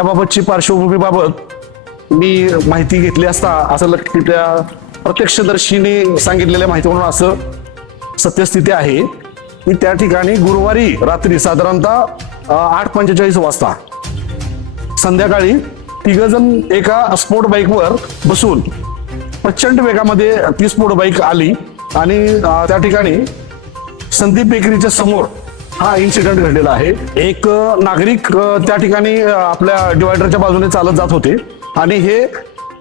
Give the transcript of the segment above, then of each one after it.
याबाबतची पार्श्वभूमीबाबत मी माहिती घेतली असता असं त्या प्रत्यक्षदर्शीने सांगितलेल्या माहितीवरून असं सत्यस्थिती आहे की त्या ठिकाणी गुरुवारी रात्री साधारणतः 8:45 वाजता संध्याकाळी तिघजण एका स्पोर्ट बाईकवर बसून प्रचंड वेगामध्ये ती स्पोर्ट बाईक आली आणि त्या ठिकाणी संदीप बेकरीच्या समोर हा इन्सिडेंट घडलेला आहे. एक नागरिक त्या ठिकाणी आपल्या डिवायडरच्या बाजूने चालत जात होते आणि हे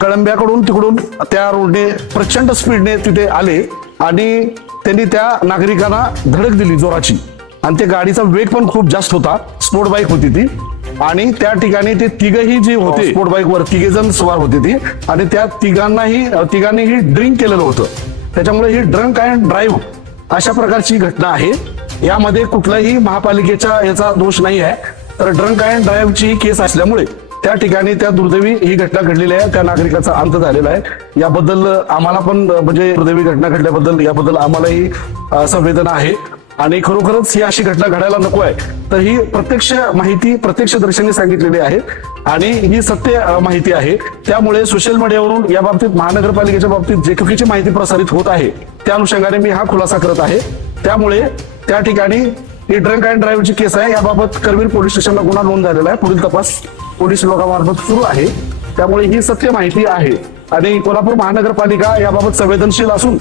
कळंब्याकडून तिकडून त्या रोडने प्रचंड स्पीडने तिथे आले आणि त्यांनी त्या नागरिकांना धडक दिली जोराची आणि त्या गाडीचा वेग पण खूप जास्त होता. स्पोर्ट बाईक होती ती आणि त्या ठिकाणी ते तिघही जे होते स्पोर्ट बाईकवर तिघे जण सवार होते ती आणि त्या तिघांनीही ड्रिंक केलेलं होतं. त्याच्यामुळे ही ड्रंक अँड ड्राईव्ह अशा प्रकारची घटना आहे. यामध्ये कुठलाही महापालिकेचा याचा दोष नाही आहे. तर ड्रंक अँड ड्राईव्हची केस असल्यामुळे त्या ठिकाणी त्या दुर्दैवी ही घटना घडलेली आहे. त्या नागरिकाचा अंत झालेला आहे. याबद्दल आम्हाला पण म्हणजे दुर्दैवी घटना घडल्याबद्दल याबद्दल आम्हालाही संवेदना आहे आणि खरोखरच ही अशी घटना घडायला नको आहे. तर ही प्रत्यक्ष माहिती प्रत्यक्षदर्शींनी सांगितलेली आहे आणि ही सत्य माहिती आहे. त्यामुळे सोशल मीडियावरून या बाबतीत महानगरपालिकेच्या बाबतीत जे चुकीची माहिती प्रसारित होत आहे त्या अनुषंगाने मी हा खुलासा करत आहे. त्यामुळे त्या ठिकाणी ही ड्रंक अँड ड्राईव्हची केस आहे. याबाबत करवीर पोलीस स्टेशनला गुन्हा नोंद झालेला आहे. पुढील तपास पोलीस लोकांमार्फत सुरू आहे. त्यामुळे ही सत्य माहिती आहे आणि कोल्हापूर महानगरपालिका याबाबत संवेदनशील असून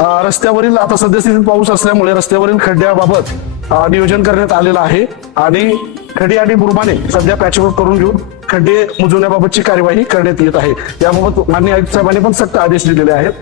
रस्त्यावरील आता सद्यस्थितीत पाऊस असल्यामुळे रस्त्यावरील खड्ड्याबाबत नियोजन करण्यात आलेलं आहे आणि खडी आणि बुरमाने सध्या पॅचवर्क करून घेऊन खड्डे मुजवण्याबाबतची कार्यवाही करण्यात येत आहे. याबाबत माननीय आयुक्त साहेबांनी पण सक्त आदेश दिलेले आहेत.